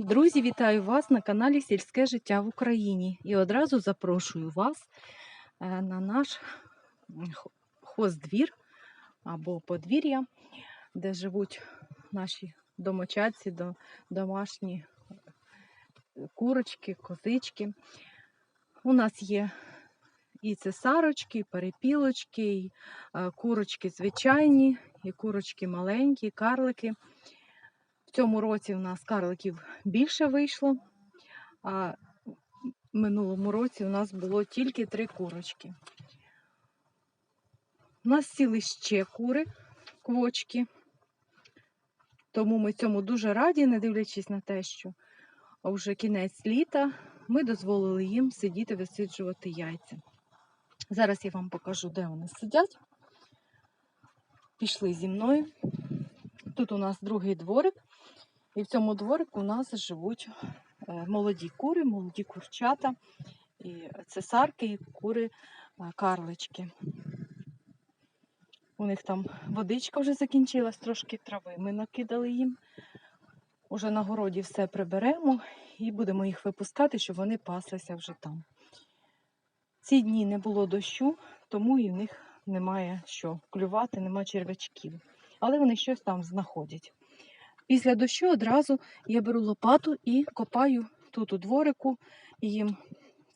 Друзі, вітаю вас на каналі Сільське життя в Україні і одразу запрошую вас е, на наш хоздвір або подвір'я, де живуть наші домочадці, домашні е, курочки, козички. У нас є і цесарочки, і перепілочки, і е, курочки звичайні, і курочки маленькі, і карлики. В цьому році у нас карликів більше вийшло, а в минулому році у нас було тільки три курочки. У нас сіли ще кури, квочки, тому ми цьому дуже раді, не дивлячись на те, що вже кінець літа, ми дозволили їм сидіти, висиджувати яйця. Зараз я вам покажу, де вони сидять. Пішли зі мною. Тут у нас другий дворик. І в цьому дворику у нас живуть е, молоді кури, молоді курчата, і цесарки, і кури е, карлички. У них там водичка вже закінчилась, трошки трави ми накидали їм. Уже на городі все приберемо і будемо їх випускати, щоб вони паслися вже там. Ці дні не було дощу, тому і в них немає що клювати, немає червячків. Але вони щось там знаходять. Після дощу одразу я беру лопату і копаю тут у дворику їм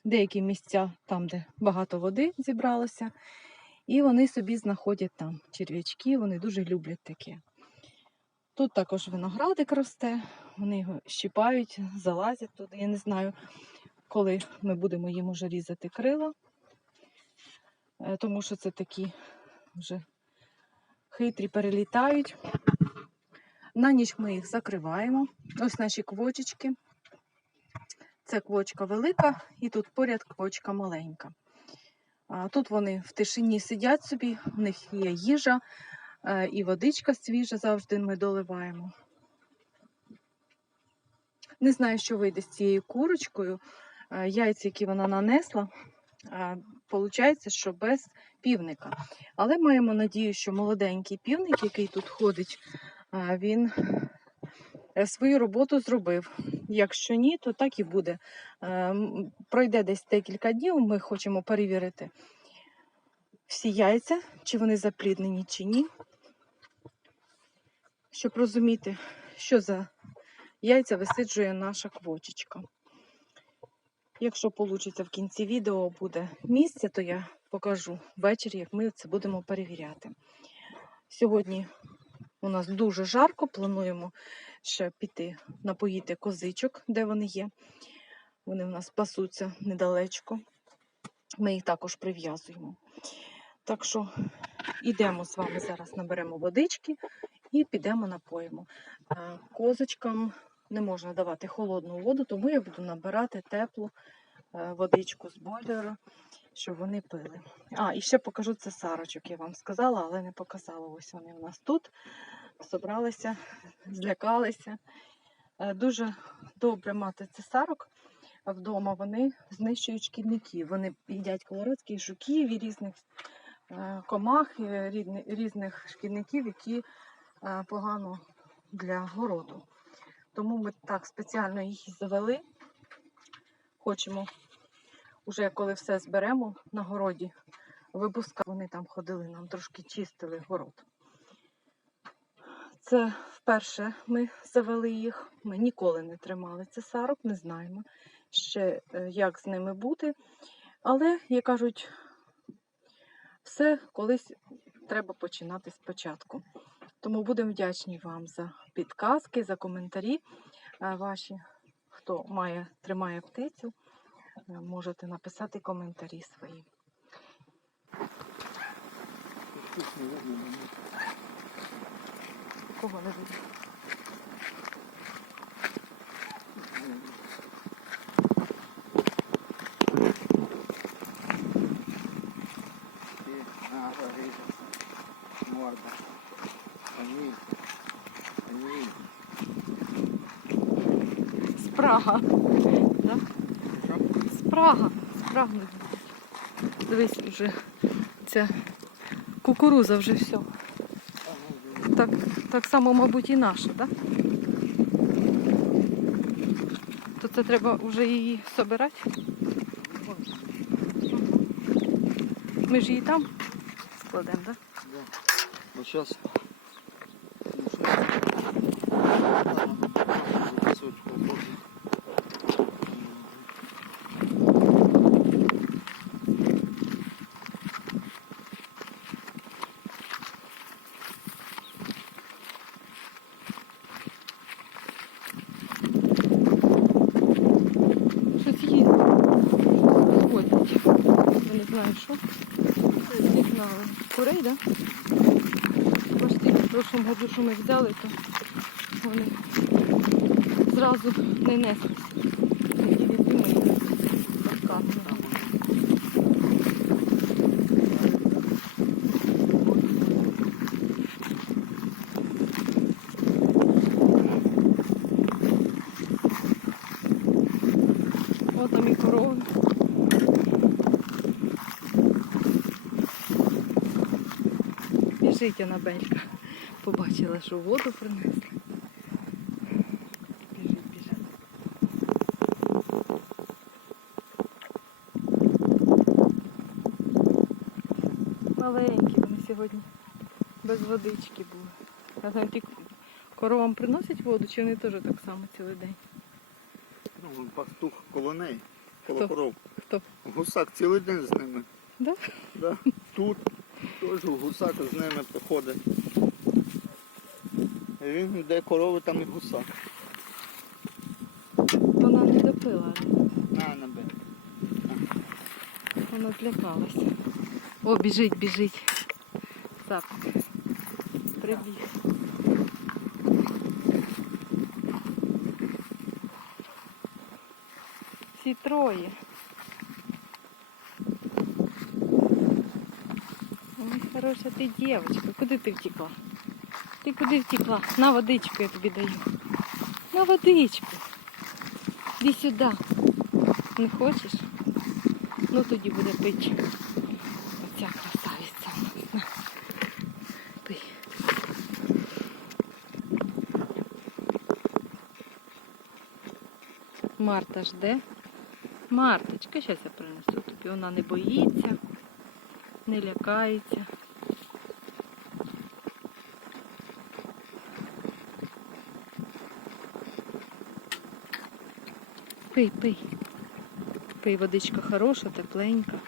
деякі місця там, де багато води зібралося. І вони собі знаходять там черв'ячки, вони дуже люблять таке. Тут також виноградик росте, вони його щипають, залазять туди. Я не знаю, коли ми будемо їм уже різати крила, е, тому що це такі вже хитрі перелітають. На ніч ми їх закриваємо. Ось наші квочечки. Це квочка велика, і тут поряд квочка маленька. Тут вони в тишині сидять собі, в них є їжа е, і водичка свіжа завжди ми доливаємо. Не знаю, що вийде з цією курочкою. Е, Яйця, які вона нанесла, виходить, що без півника. Але маємо надію, що молоденький півник, який тут ходить, він е, свою роботу зробив. Якщо ні, то так і буде. Е, Пройде десь декілька днів, ми хочемо перевірити всі яйця, чи вони запліднені, чи ні. Щоб розуміти, що за яйця висиджує наша квочечка. Якщо вийде в кінці відео буде місце, то я покажу ввечері, як ми це будемо перевіряти. Сьогодні у нас дуже жарко, плануємо ще піти напоїти козичок, де вони є. Вони в нас пасуться недалечко. Ми їх також прив'язуємо. Так що йдемо з вами зараз, наберемо водички і підемо напоїмо. Козочкам не можна давати холодну воду, тому я буду набирати теплу е, водичку з бойлера, щоб вони пили. А, і ще покажу це сарочок, я вам сказала, але не показала. Ось вони у нас тут собралися, злякалися. Е, Дуже добре мати цесарок вдома. Вони знищують шкідників. Вони їдять колорадських жуків і різних е, комах, і різних шкідників, які погано для городу. Тому ми так спеціально їх завели. Хочемо, уже коли все зберемо на городі, випускати. Вони там ходили, нам трошки чистили город. Це вперше ми завели їх. Ми ніколи не тримали цесарок, не знаємо ще, е, як з ними бути. Але, як кажуть, все колись треба починати спочатку. Тому будемо вдячні вам за підказки, за коментарі е, ваші. Хто має, тримає птицю, е, можете написати коментарі свої. Кого не буде? Морда. Спрага. Да? Спрага. Спрагнуть. Дивись, вже ця кукуруза вже все. Так, так само, мабуть, і наша, так? Да? Це треба вже її собирати. Ми ж її там складемо, так? Да. Ну сейчас. Щось їздить. Ходять. Я не знаю, що. зігнали. Курей, так? Да? Бачите, в прошлому году, що ми взяли, то вони зразу не неслись. І від зими розказували. О, там і корови. Біжить Анабелька. Побачила, що воду принесли. Біжить, біжить. Маленькі вони сьогодні без водички були. А там ті коровам приносять воду, чи вони теж так само цілий день? Ну, пастух коло неї, коло Хто? коров. Хто? Гусак цілий день з ними. Да? Да. Тут теж гусак з ними приходить. І він де корови, там і гусак. Вона не допила, На, на бе. вона злякалася. О, біжить, біжить. Цапик. Прибіг. Всі троє. Хороша ти дівчинка. Куди ти втекла? Ти куди втекла? На водичку я тобі даю. На водичку. Іди сюди. Не хочеш? Ну тоді буде пити. Оця красавиця. Пий. Марта жде. Марточка, зараз я принесу тобі. Вона не боїться, не лякається. Пий, пий. Пий, водичка хороша, тепленька.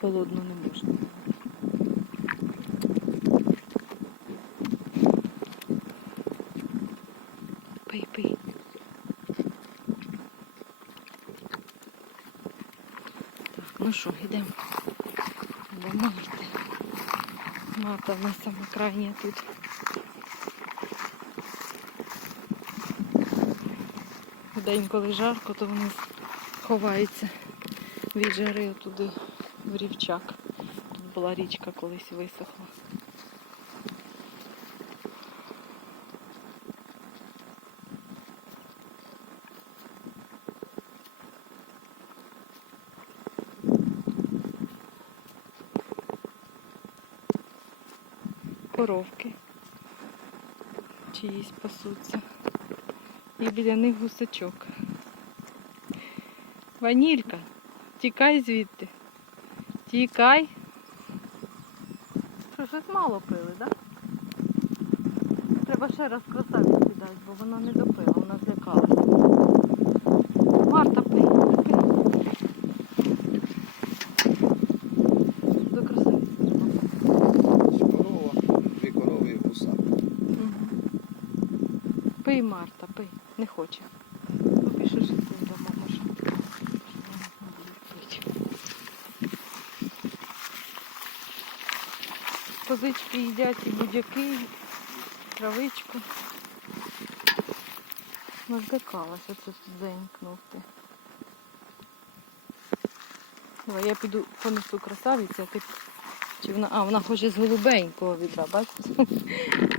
Холодну не можна. Пий, пий. Так, ну що, йдемо до Марти. Марта в нас сама крайня тут. В день, коли жарко, то вони ховаються від жари туди в рівчак. Тут була річка колись висохла. Коровки чиїсь пасуться. І біля них гусачок. Ванілька, тікай звідти. Тікай. Що, щось мало пили, так? Да? Треба ще раз красавиці дати, бо вона не допила, вона злякалася. Марта, пий, пий. До красавиці. Корова, дві корови і гусак. Мгм. Пий, Марта. Не хоче. Пішли ж ти вдома, може. Козички їдять і будяки, і травичку. Наздикалася це тут заінкнути. Давай я піду понесу красавицю, а ти. Чи вона. А, вона хоче з голубенького відра, бачите?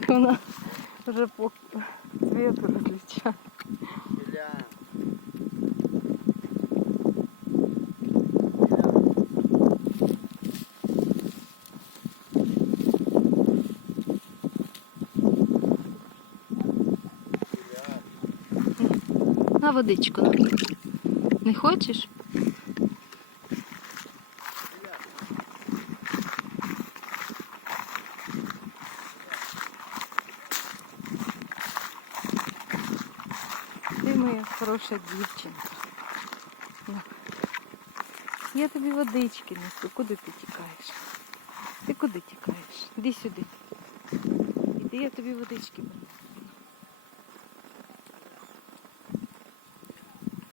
Вона вже по цвіту розлічає. Біля. Біля. На водичку. Не хочеш? Ти моя хороша дівчинка. Я тобі водички несу. Куди ти тікаєш? Ти куди тікаєш? Іди сюди. Іди, я тобі водички.